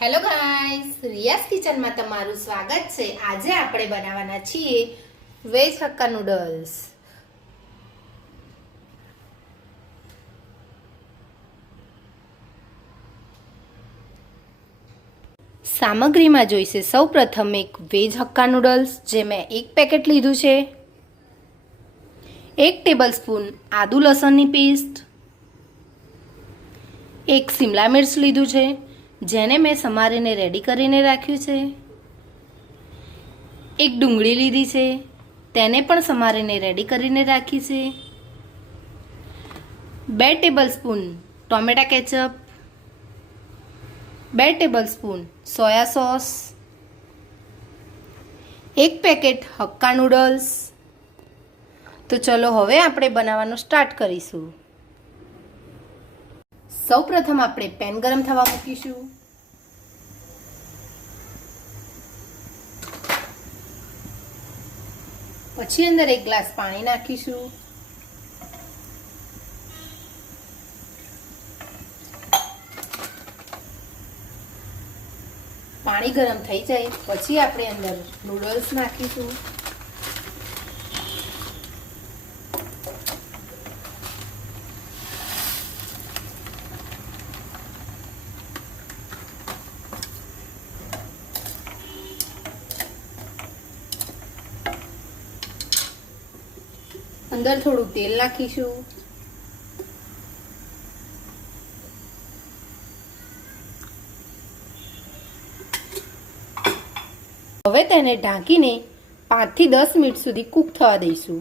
Hello guys, રિયાઝ કિચનમાં તમારું સ્વાગત છે। આજે આપણે બનાવવાના છીએ વેજ હક્કા નૂડલ્સ। સામગ્રીમાં જોઈશે સૌપ્રથમ એક વેજ હક્કા નૂડલ્સ, જે મેં એક પેકેટ લીધું છે, 1 ટેબલસ્પૂન આદુ લસણની પેસ્ટ, 1 શિમલા મિર્ચ લીધું છે જેને મેં સમારીને રેડી કરીને રાખ્યું છે, 1 ડુંગળી લીધી છે તેને પણ સમારીને રેડી કરીને રાખી છે, 2 tablespoon tomato ketchup, 2 tablespoon soya sauce, 1 packet hakka noodles. તો ચલો હવે આપણે બનાવવાનું સ્ટાર્ટ કરીશું। સૌપ્રથમ આપણે પેન ગરમ થવા મૂકીશું। પછી અંદર 1 ગ્લાસ પાણી નાખીશું। પાણી ગરમ થઈ જાય પછી આપણે અંદર નૂડલ્સ નાખીશું। અંદર થોડું તેલ નાખીશું। હવે તેને ઢાંકીને 5 થી 10 મિનિટ સુધી કૂક થવા દઈશું।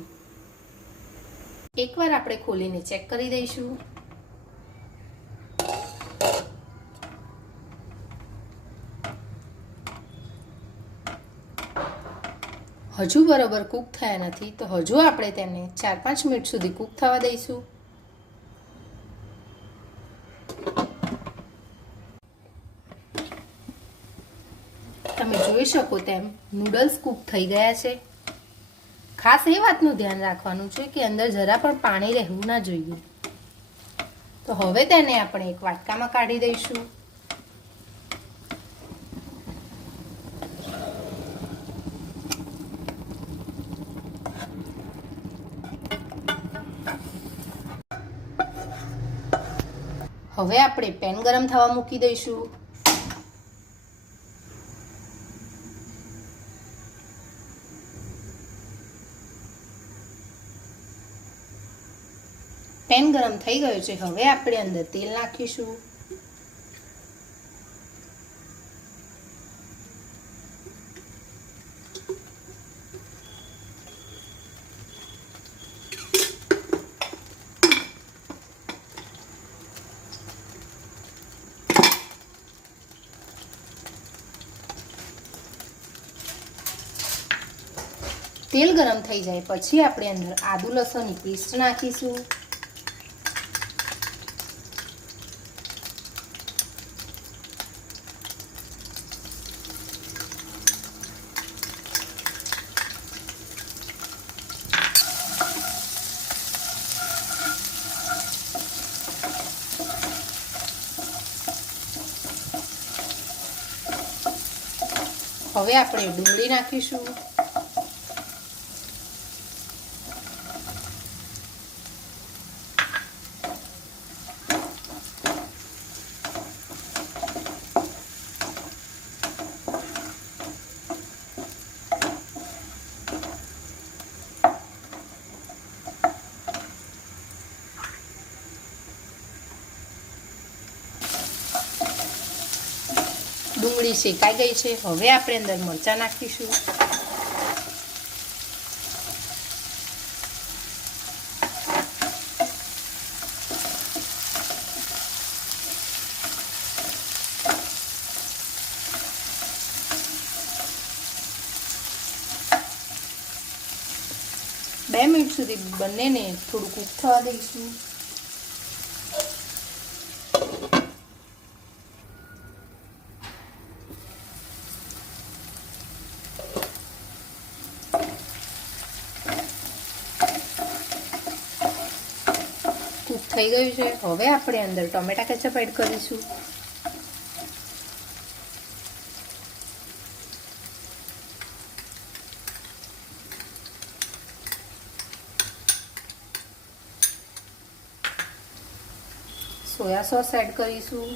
એકવાર આપણે ખોલીને ચેક કરી દઈશું। હજુ બરાબર કૂક થયા નથી, તો હજુ આપણે તેને 4-5 મિનિટ સુધી કૂક થવા દઈશું। તમે જોઈ શકો તેમ નૂડલ્સ કૂક થઈ ગયા છે। ખાસ એ વાતનું ધ્યાન રાખવાનું છે કે અંદર જરા પણ પાણી રહેવું ના જોઈએ। તો હવે તેને આપણે એક વાટકામાં કાઢી દઈશું। હવે આપણે પેન ગરમ થવા મૂકી દઈશું। પેન ગરમ થઈ ગયું છે, હવે આપણે અંદર તેલ નાખીશું। તેલ ગરમ થઈ જાય પછી આપણે અંદર આદુ લસણની પેસ્ટ નાખીશું। હવે આપણે ડુંગળી નાખીશું। ડુંગળી શેકાઈ ગઈ છે, હવે આપણે અંદર મરચાં નાખીશું। બે મિનિટ સુધી બંનેને થોડું કૂક થવા દઈશું। કૂક થઈ ગયું છે, હવે આપણે અંદર ટોમેટા કેચઅપ એડ કરીશું। 2 tablespoon tomato ketchup, 1 tablespoon soya sauce, 1 tablespoon red chilli sauce, 1 tablespoon લાલ મરચું પાવડર, 1 ટેબલસ્પૂન હળદર powder, 1 tablespoon soya sauce add કરીશું.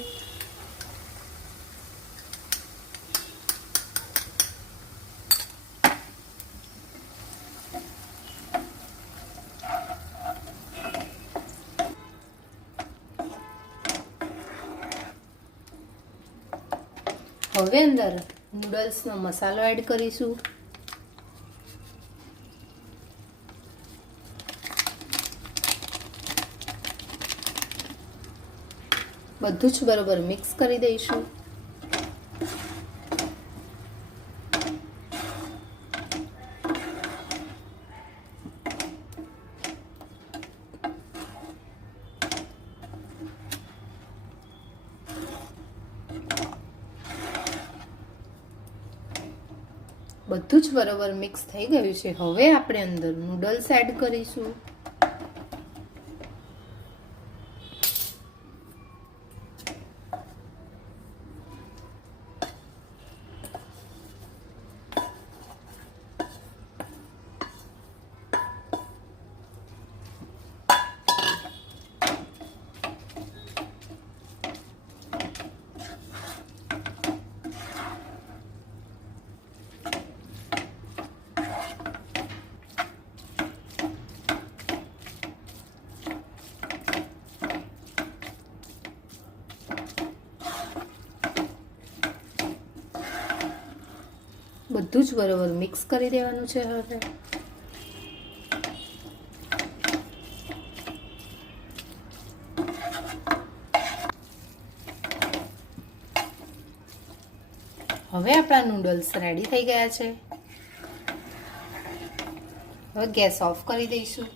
હવે અંદર નૂડલ્સનો મસાલો એડ કરીશું. બધું જ બરોબર મિક્સ કરી દઈશું. બધું જ બરોબર મિક્સ થઈ ગયું છે. હવે આપણે અંદર નૂડલ્સ એડ કરીશું. બધું જ બરોબર મિક્સ કરી દેવાનું છે. હવે આપણા નૂડલ્સ રેડી થઈ ગયા છે. હવે ગેસ ઓફ કરી દઈશું.